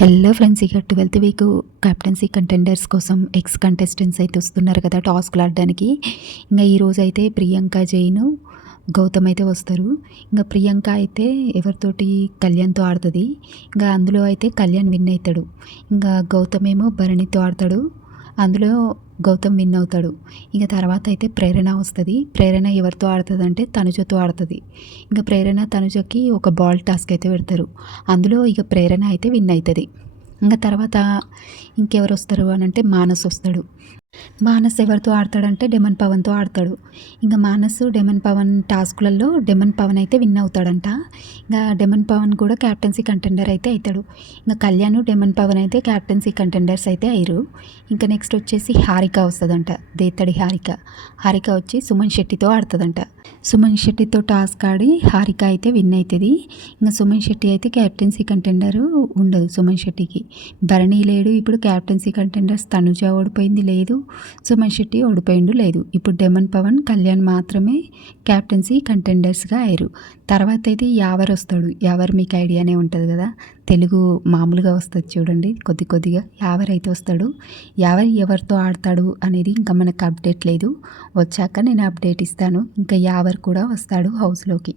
Hello friends, ఇక 12th week captaincy contenders కోసం X contestants అయితే వస్తున్నారు కదా టాస్క్లు ఆడడానికి. ఇంకా ఈరోజు అయితే ప్రియాంక జైన్ గౌతమ్ అయితే వస్తారు. ఇంకా ప్రియాంక అయితే ఎవరితోటి కళ్యాణ్తో ఆడుతుంది. ఇంకా అందులో అయితే కళ్యాణ్ విన్ అవుతాడు. ఇంకా గౌతమ్ ఏమో భరణితో ఆడతాడు. అందులో గౌతమ్ విన్ అవుతాడు. ఇక తర్వాత అయితే ప్రేరణ వస్తుంది. ప్రేరణ ఎవరితో ఆడుతుంది అంటే తనుజతో ఆడుతుంది. ఇంకా ప్రేరణ తనుజకి ఒక బాల్ టాస్క్ అయితే పెడతారు. అందులో ఇక ప్రేరణ అయితే విన్ అవుతుంది. ఇంకా తర్వాత ఇంకెవరు వస్తారు అని అంటే మానస్ వస్తాడు. మానస్ ఎవరితో ఆడతాడంటే డెమన్ పవన్తో ఆడతాడు. ఇంకా మానస్ డెమన్ పవన్ టాస్క్లలో డెమన్ పవన్ అయితే విన్ అవుతాడంట. ఇంకా డెమన్ పవన్ కూడా క్యాప్టెన్సీ కంటెండర్ అయితే అవుతాడు. ఇంకా కళ్యాణ్ డెమన్ పవన్ అయితే క్యాప్టెన్సీ కంటెండర్స్ అయితే అయ్యారు. ఇంకా నెక్స్ట్ వచ్చేసి హారిక వస్తుందంట. దేత్తడి హారిక. హారిక వచ్చి సుమన్ శెట్టితో ఆడుతుందంట. సుమన్ శెట్టితో టాస్క్ ఆడి హారిక అయితే విన్ అవుతుంది. ఇంకా సుమన్ శెట్టి అయితే క్యాప్టెన్సీ కంటెండర్ ఉండదు. సుమన్ శెట్టికి భరణి లేడు. ఇప్పుడు క్యాప్టెన్సీ కంటెండర్స్ తనుజ ఓడిపోయింది లేదు, సుమన్ శెట్టి ఓడిపోయిండు లేదు. ఇప్పుడు డెమన్ పవన్ కళ్యాణ్ మాత్రమే క్యాప్టెన్సీ కంటెండర్స్గా అయ్యారు. తర్వాత అయితే యావర్ వస్తాడు. యావర్ మీకు ఐడియానే ఉంటుంది కదా, తెలుగు మామూలుగా వస్తుంది చూడండి, కొద్దిగా యావర్ అయితే వస్తాడు. యావర్ ఎవరితో ఆడతాడు అనేది ఇంకా మనకు అప్డేట్ లేదు. వచ్చాక నేను అప్డేట్ ఇస్తాను. ఇంకా యావర్ కూడా వస్తాడు హౌస్లోకి.